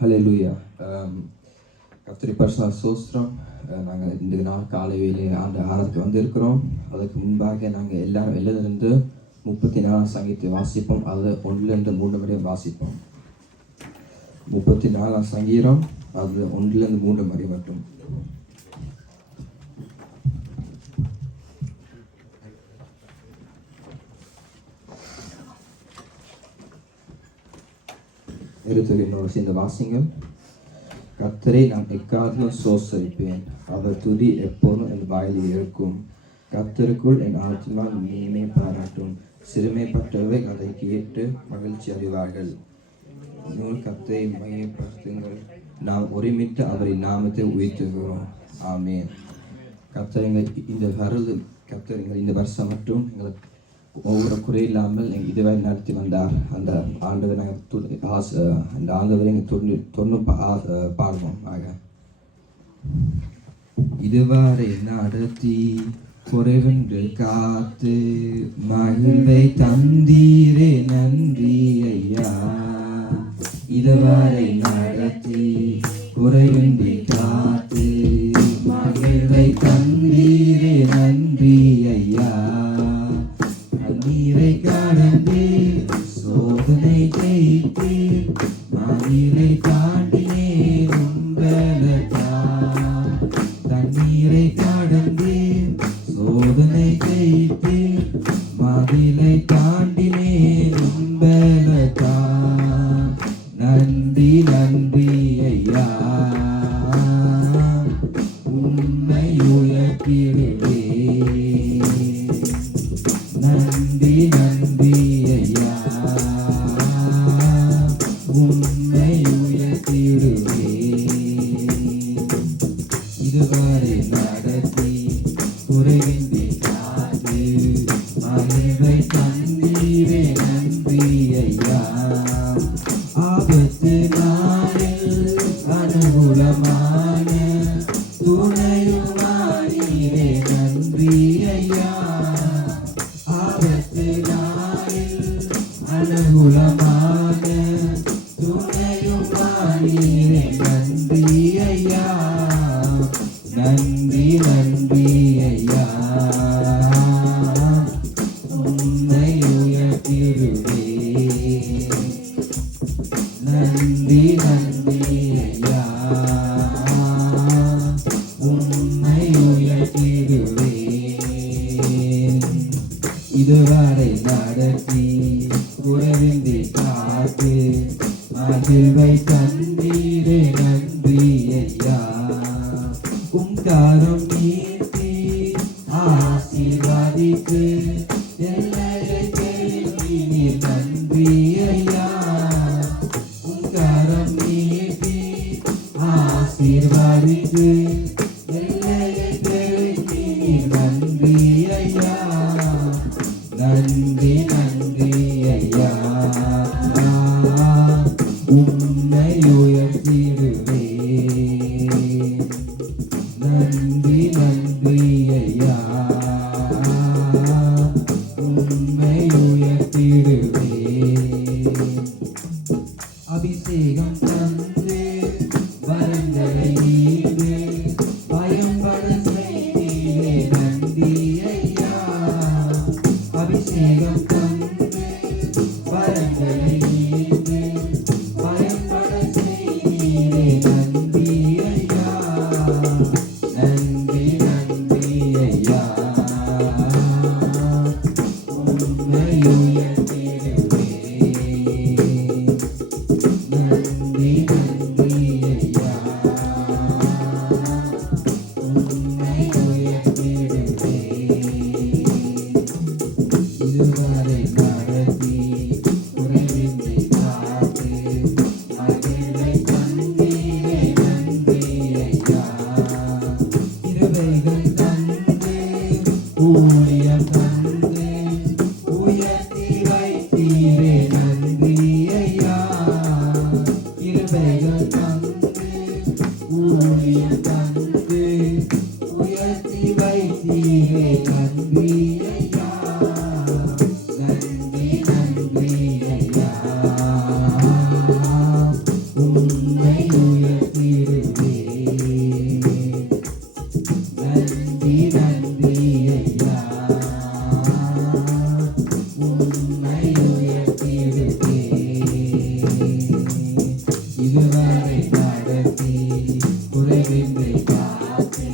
ஹல்லேலூயா. கர்த்தருடைய பரிசுத்த ஸ்தோத்திரம். நாங்கள் இந்த நாள் காலை வேளையில் ஆராதனைக்கு வந்திருக்கிறோம். அதுக்கு முன்பாக நாங்கள் எல்லாரும் எழுதிருந்து 34 சங்கீதத்தை வாசிப்போம். அது 1-3 வரை வாசிப்போம். 34 சங்கீதம், அது 1-3 வரை மட்டும். என்னோட சேர்ந்த வாசிங்கள். கர்த்தரை நான் எக்காலத்திலும் சோசரிப்பேன், அவர் துதி எப்போதும் என் வாயில் இருக்கும். கர்த்தருக்குள் என் ஆத்மா மேன்மை பாராட்டும், சிறுமைப்பட்டவை அதை கேட்டு மகிழ்ச்சி அடைவார்கள். கர்த்தரை மையப்படுத்துங்கள், நாம் ஒருமித்து அவரின் நாமத்தை உயர்த்துகிறோம். ஆமேன். கர்த்தர் கர்த்தர் இந்த வருஷம் மட்டும் எங்களுக்கு ஒவ்வொரு குறை இல்லாமல் இதுவரை நடத்தி வந்தார். அந்த ஆண்டவரை அந்த ஆண்டவரை தொண்ணு பாடுவோம். ஆக இதுவரை நடத்தி குறைவென்று காத்து மகிழ்வை தந்தீரே நன்றி ஐயா. இதுவரை நடத்தி குறைவென்று காத்து மகிழ்வை தந்தீரே நன்றி ஐயா. நீரை கடந்து சோதனை ஜெயித்து மகிழை தாண்டினே உங்களதா. தண்ணீரை கடந்து சோதனை ஜெயித்து மகிழை தாண்டினே உங்களதா. நன்றி நன்றி ஐயா, உன்னை உயர்த்திடுவே. நன்றி நன்றி ஐயா, உன்னை உயர்த்திடுவே. இதுவரை நடத்தி குறைவின்றி காத்து மகிழ்வை தந்தீரே நன்றி ஐயா. ஆபத்து நாளில் அனுகூலமான துணையுமானீரே நன்றி ஐயா. ஆபத்து நாளில் அனுகூலமான துணையுமானீரே நன்றி ஐயா. நன்றி நன்றி ஐயா, உன்னை உயர்த்திடுவே. நன்றி நன்றி ஐயா, உன்னை உயர்த்திடுவே. இதுவரை நடத்தி குறைவின்றி காத்து மகிழ்வை தந்தீரே நன்றி ஐயா. உங்காரம் நீட்டி ஆசீர்வாதித்து எல்லையை நீர் நன்றி ஐயா. உங்காரம் நீட்டி ஆசீர்வாதித்து எல்லையை நீர் நன்றி ஐயா. நன்றி நன்றி ஐயா, உன்னை உயர்த்திடுவே. நன்றி நன்றி ஐயா, உன்னை உயர்த்திடுவே. அபிஷேகம் தந்து வரங்களை ஈடு பயன்பட செய்தீரே நன்றி ஐயா. அபிஷேகம் தந்து வரங்களை ஈடு பயன்பட செய்தீரே நன்றி ஐயா. நன்றி நன்றி ஐயா, உன்னை உயர்த்திடுவே. நன்றி நன்றி ஐயா, இதுவரை நடத்தி குறைவின்றி காத்து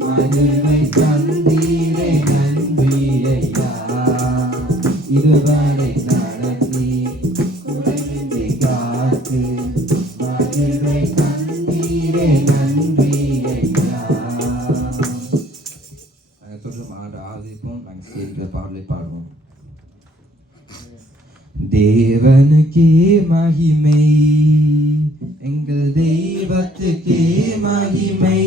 மகிழ்வை தந்தீரே நன்றி ஐயா. இதுவரை நடத்தி குறைவின்றி காத்து மகிழ்வை தந்தீரே நன்றி ஐயா. நாங்கள் தொடரும் ஆராதிப்போம். நாங்கள் சேர்க்கிற பாடலை பாடுவோம். தேவனுக்கே மகிமை, எங்கள் தெய்வத்துக்கே மகிமை,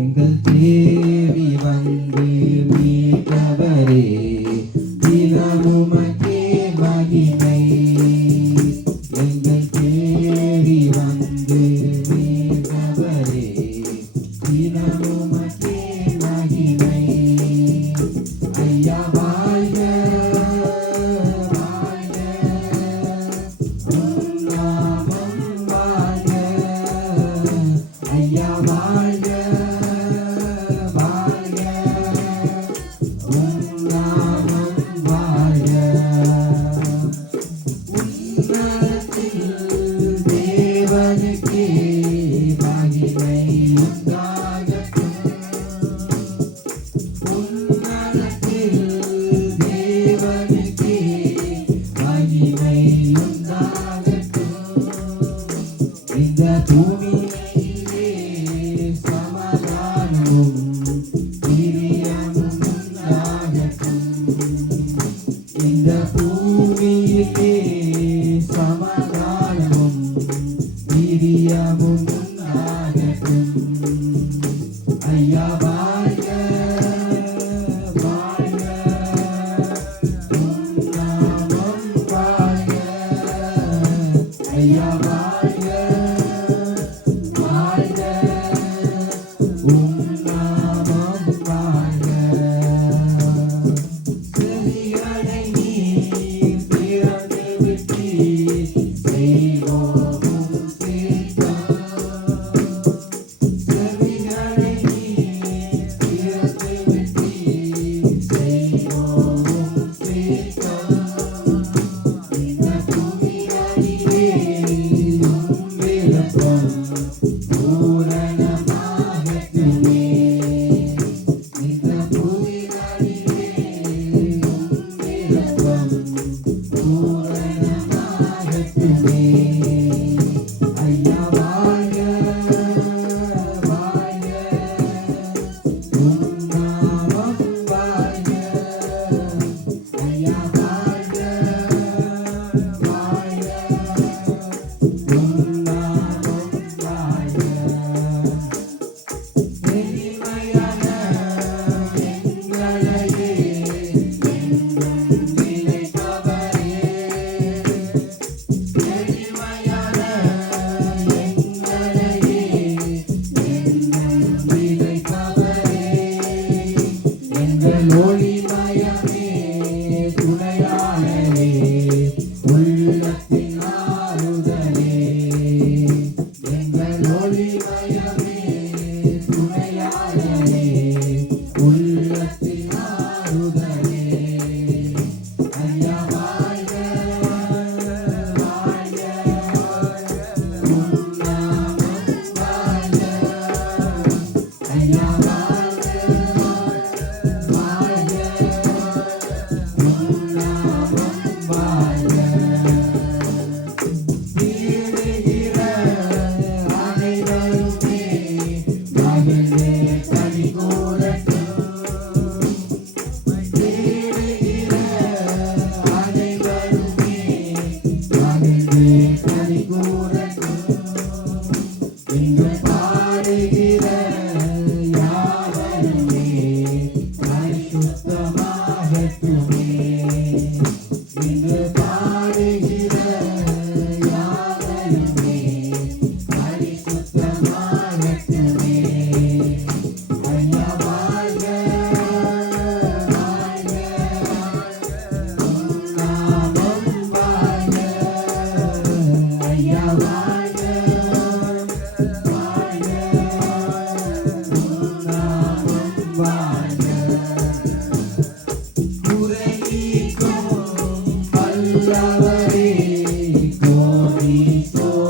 எங்கள் தேவி வந்து மீட்டவரே தினமுமக்கே மகிமை, எங்கள் தேவி வந்து மீட்டவரே தினமுமக்கே மகிமை. ஐயா வாழ்க Glory, glory.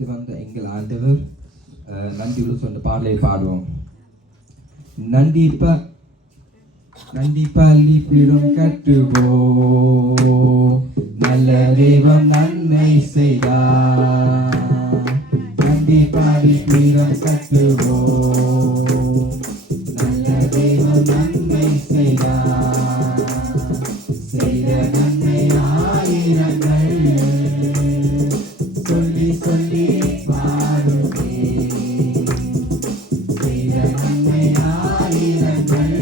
அழைத்து வந்த எங்கள் ஆண்டவர். நன்றி உள்ள சொன்ன பாடலை பாடுவோம். நன்றி பள்ளிப்பிடும் கட்டுவோம், நல்ல தெய்வம் நன்மை செய்தார். நன்றி பள்ளிப்பிடும் கட்டுவோம், நல்ல தெய்வம் நன்மை செய்தார். செய்த நன்மை ஆயிரங்கள் சொல்லி சொல்லி பாடுவே. செய்த நன்மை ஆயிரங்கள்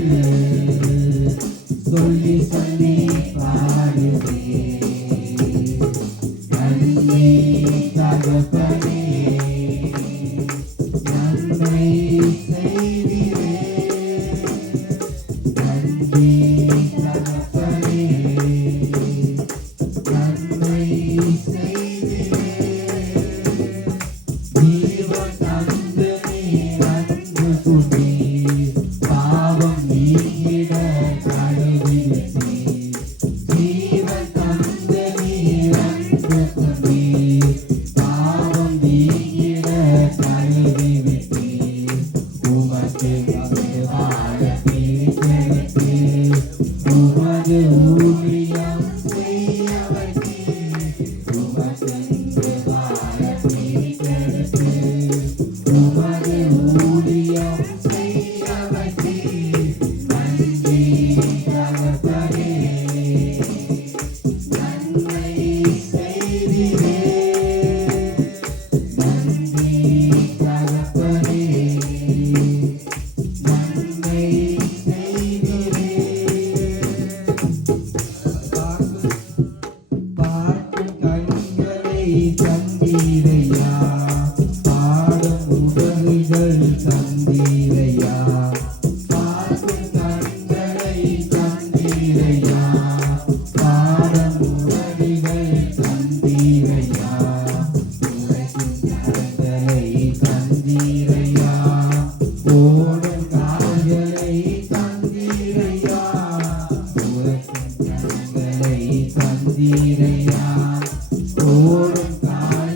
சொல்லி சொல்லி பாடுவே. நன்மை தகப்பனே, நன்மை செய்திரே. நன்றி தகப்பனே, நன்மை செய்திரே. ஜீவன் தந்து நீர் அன்பு கூட்டீர், பாவம் நீங்கிட கழுவிவிட்டீர். ஜீவன் தந்து நீர் அன்பு கூட்டீர், பாவம் நீங்கிட கழுவிவிட்டீர். உமக்கு வந்து வாழ பிரித்தெடுத்தீர், உமது ஊழியம் செய்ய வைத்தீர். உமக்கென்று வாழ பிரித்தெடுத்தீர், உமது ஊழியம் செய்ய வைத்தீர். நன்றி தகப்பனே, நன்மை செய்திரே. நன்றி தகப்பனே, நன்மை செய்திரே. பார்க்கும் கண்களை தந்தீரையா, பாடும் உடல்கள் தந்தீரையா. பார்க்கும் கண்களை தந்தீரையா, பாடும் உடல்கள் தந்தீரையா. உழைக்கும் கரங்களை தந்தீரையா, ஓடும் கால்களை தந்தீரையா. உழைக்கும் கரங்களை தந்தீரையா, ஓடும் கால்களை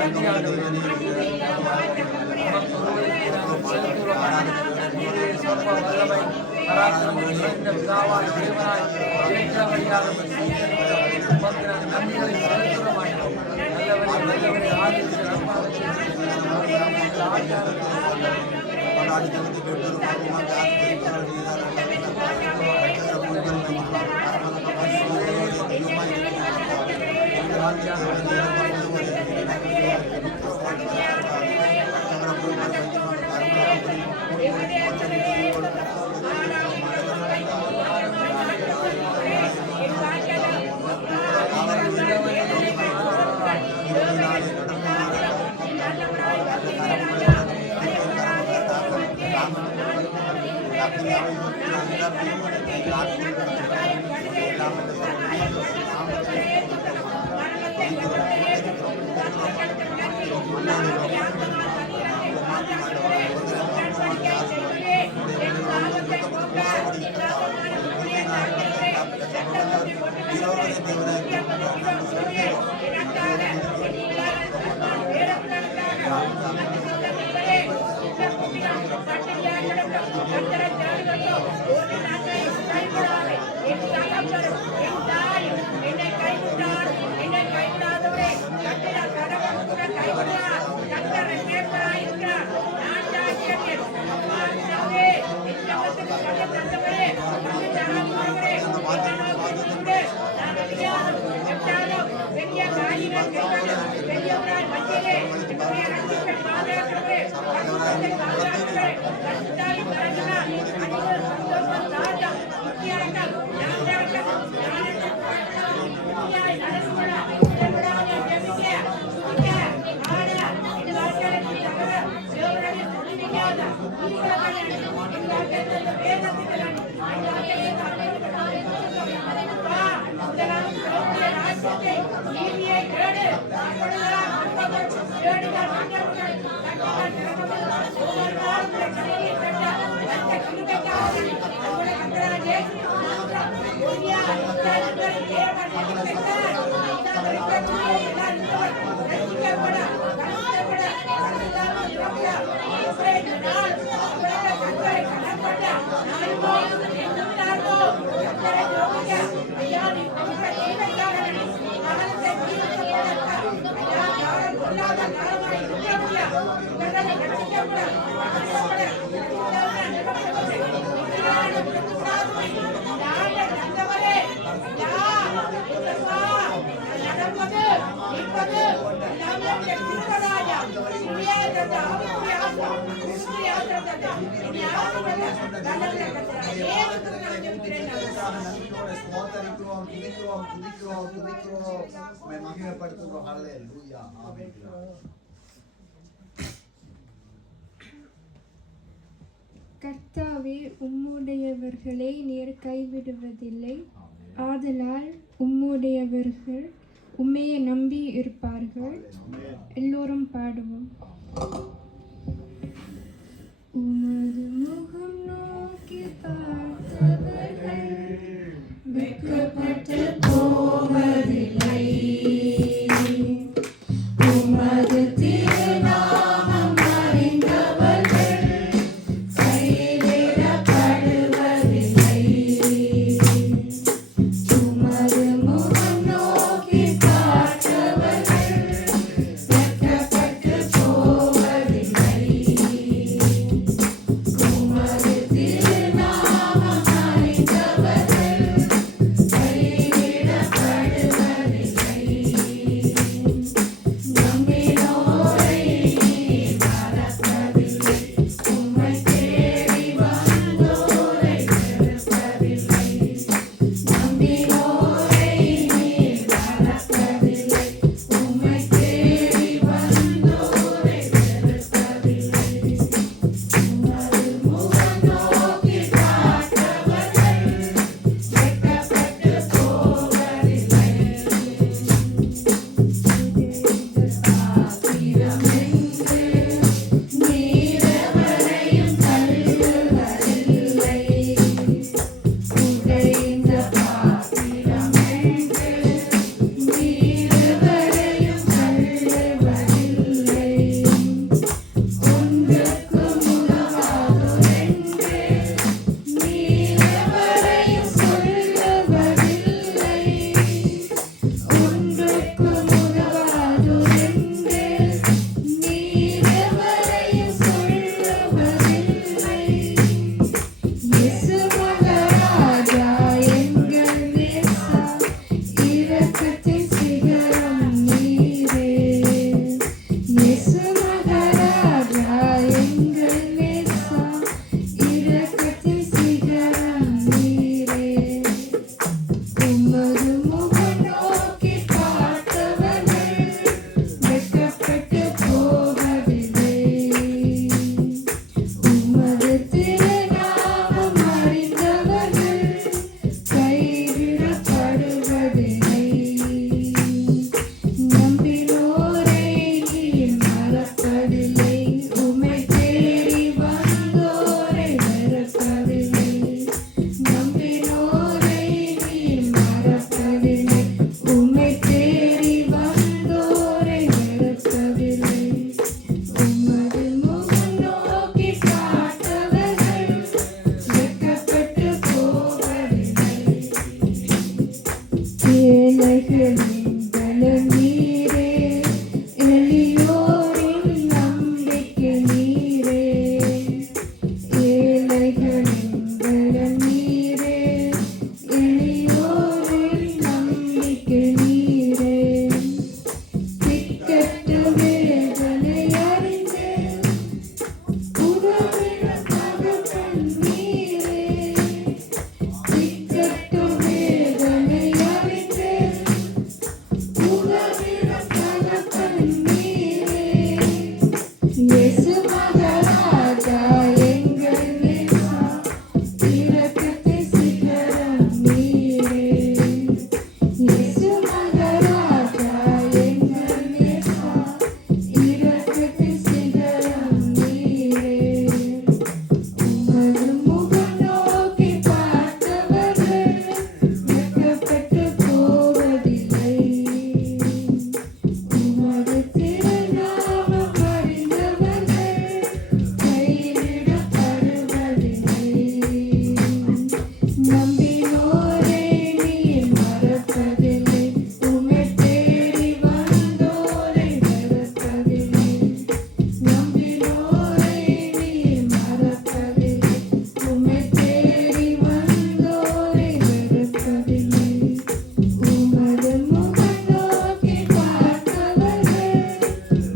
நன்றி ஆண்டவரே. சொற்ப வல்லமை பராக்கிரமம் நிறைந்த பிதாவான தேவனாய் ஜெயிக்கிறவரையாக உமக்கு நாங்கள் நன்றிகளை செலுத்துகிறோம் ஆண்டவரே. நல்லவரே நல்லவரே ஆதித்த மகிமைப்படுத்துகிறோம். ஹல்லேலூயா. ஆமென். கர்த்தாவே, உம்முடையவர்களை நீர் கைவிடுவதில்லை. ஆதலால் உம்முடையவர்கள் உம்மையை நம்பி இருப்பார்கள். எல்லோரும் பாடுவோம். உமது முகம் நோக்கி பார்த்தவர்கள் வெட்கப்பட்டு போவதில்லை. உமது திருநாமம் அறிந்தவர்கள் கைவிடப்படுவதில்லை. உமது முகம் நோக்கி பார்த்தவர்கள் வெட்கப்பட்டு போவதில்லை. உமது திருநாமம் அறிந்தவர்கள் கைவிடப்படுவதில்லை. ஏழைகளின் பலன் நீரே, எளியோரின் நம்பிக்கை நீரே. ஏழைகளின் பலன் நீரே, எளியோரின் நம்பிக்கை நீரே. திக்கற்ற வேதனை அறிந்து உதவிட தகப்பன் நீரே. திக்கற்ற வேதனை அறிந்து உதவிட தகப்பன் நீரே. இயேசு மகாராஜா எங்கள் நேசா, இரக்கத்தை சிகரம் நீரே. இயேசு மகாராஜா எங்கள் நேசா, இரக்கத்தை சிகரம் நீரே. உமது முகம் நோக்கி பார்த்தவர்கள் வெட்கப்பட்டு போவதில்லை. உமது திருநாமம் அறிந்தவர்கள் கைவிடப்படுவதில்லை. நம்பினோரை நீர் மறப்பதில்லை, உம்மை தேடி வந்தோரை வெறுப்பதில்லை. நம்பினோரை நீர் மறப்பதில்லை, உம்மை தேடி வந்தோரை வெறுப்பதில்லை. உமது முகம் நோக்கி பார்த்தவர்கள்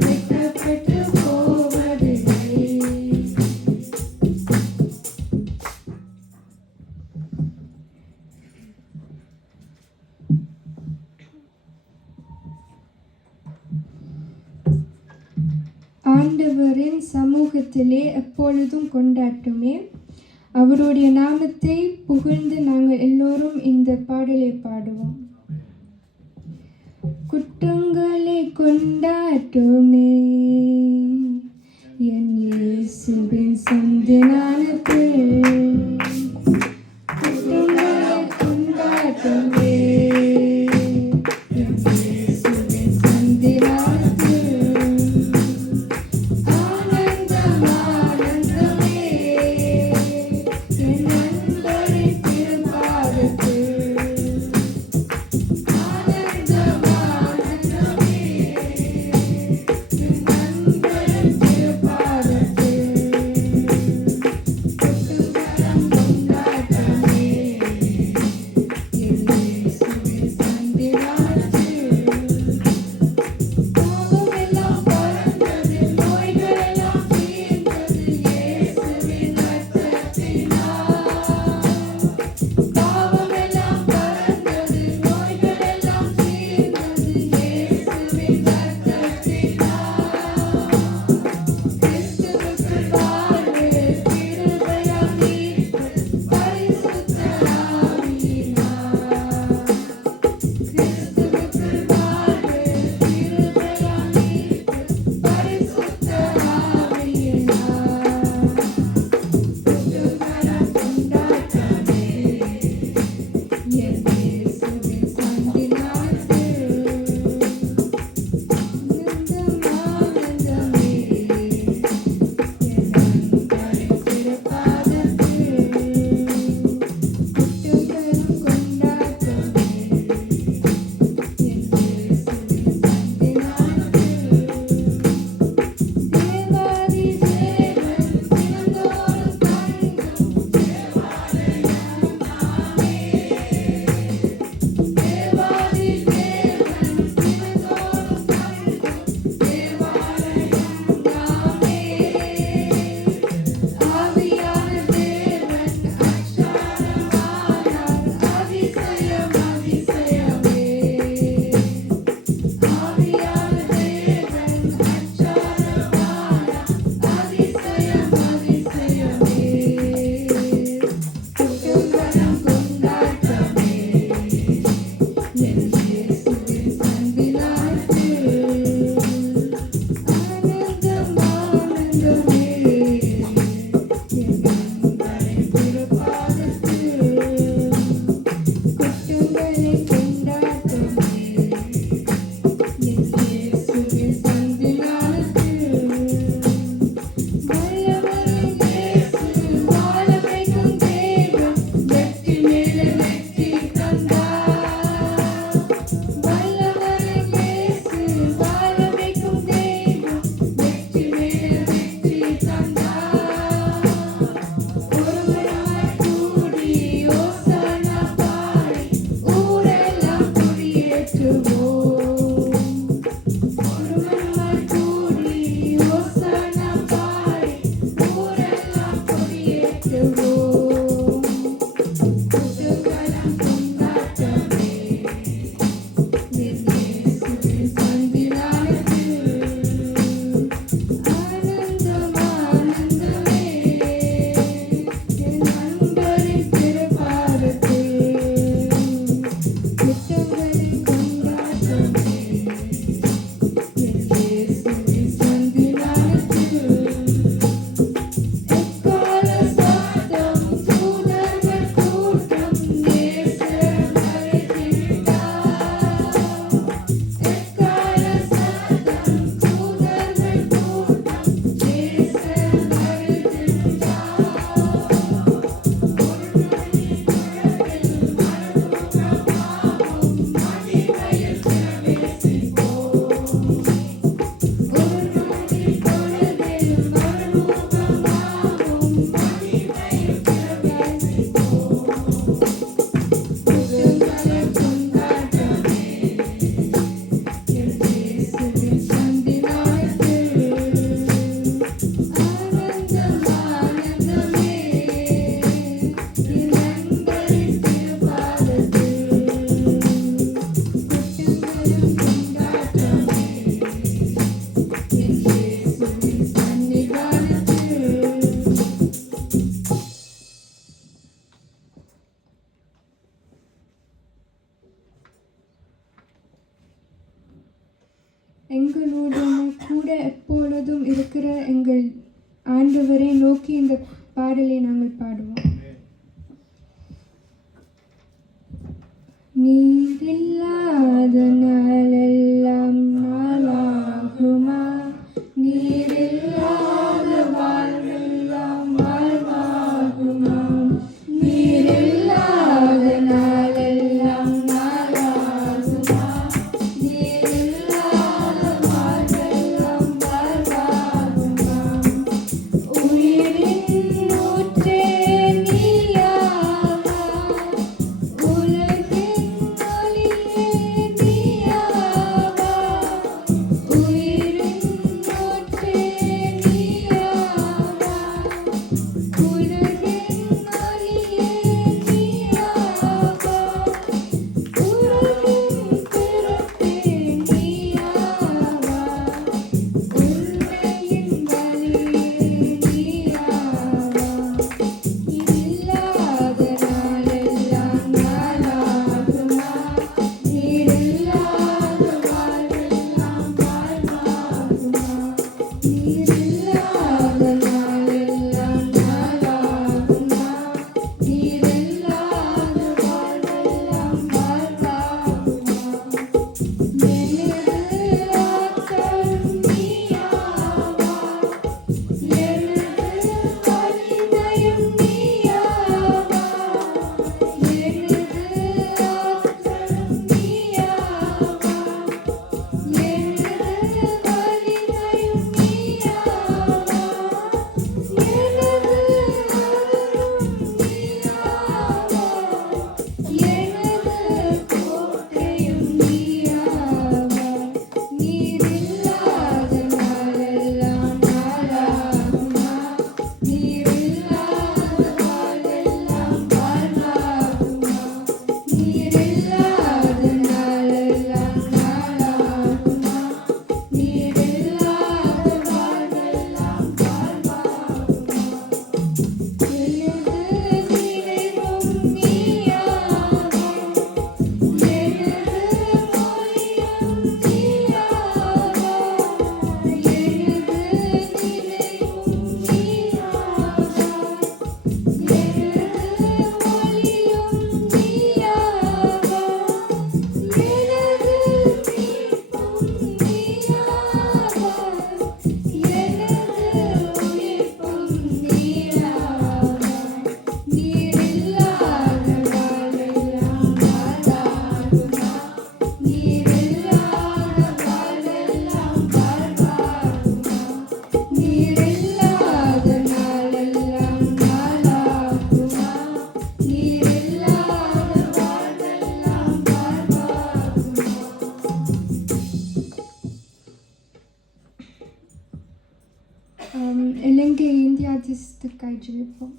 வெட்கப்பட்டு போவதில்லை. ஆண்டவரின் சமூகத்திலே எப்பொழுதும் கொண்டாட்டமே. அவருடைய நாமத்தை புகழ்ந்து நாங்கள் எல்லோரும் இந்த பாடலை பாடுவோம். குற்றங்களை கொண்டாட்டமே, என் இயேசுவின் சந்தினானத்தில். குற்றங்களை கொண்டாட்டமே, என் இயேசுவின் சந்தினானத்தில். ஆனந்தம் ஆனந்தமே, என் நண்பரின் திருப்பாதத்தில். ஆனந்தம் ஆனந்தமே, என் நண்பரின் திருப்பாதத்தில். குற்றங்கள் எங்களுடன் கூட எப்பொழுதும் இருக்கிற எங்கள் ஆண்டவரை நோக்கி இந்த பாடலை நாங்கள் பாடுவோம். நீரில்லாத நாளெல்லாம் நாளாகுமா, நீரில்லாத வாழ்வெல்லாம் வாழ்வாகுமா, நீரில்லாத நாளெல்லாம் நாளாகுமா, நீரில்லாத வாழ்வெல்லாம் வாழ்வாகுமா, உயிரின் ஊற்றே நீயாவா, உலகின் ஒளியே மத்தியஸ்தருக்காய் ஜெபிப்போம்.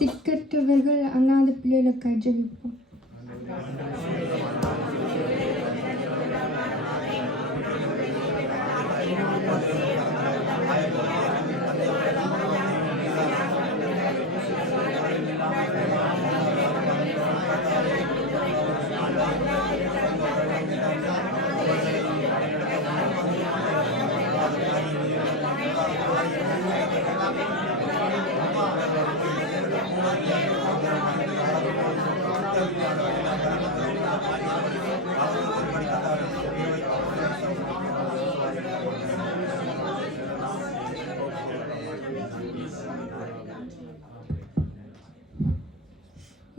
திக்கற்றவர்கள் அனாதை பிள்ளைகளுக்காய் ஜெபிப்போம்.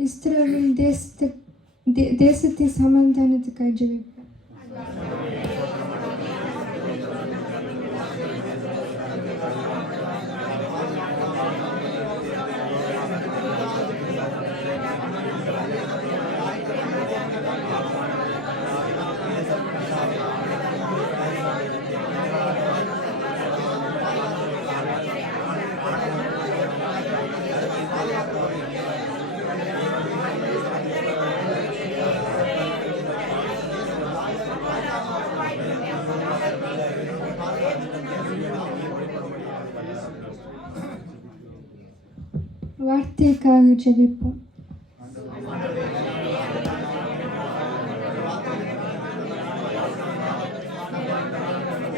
இஸ்ரவேல் தேசத்தை சமாதானத்துக்காய் ஜெபிப்போம். வார்த்தைக்காக ஜெபிப்போம்.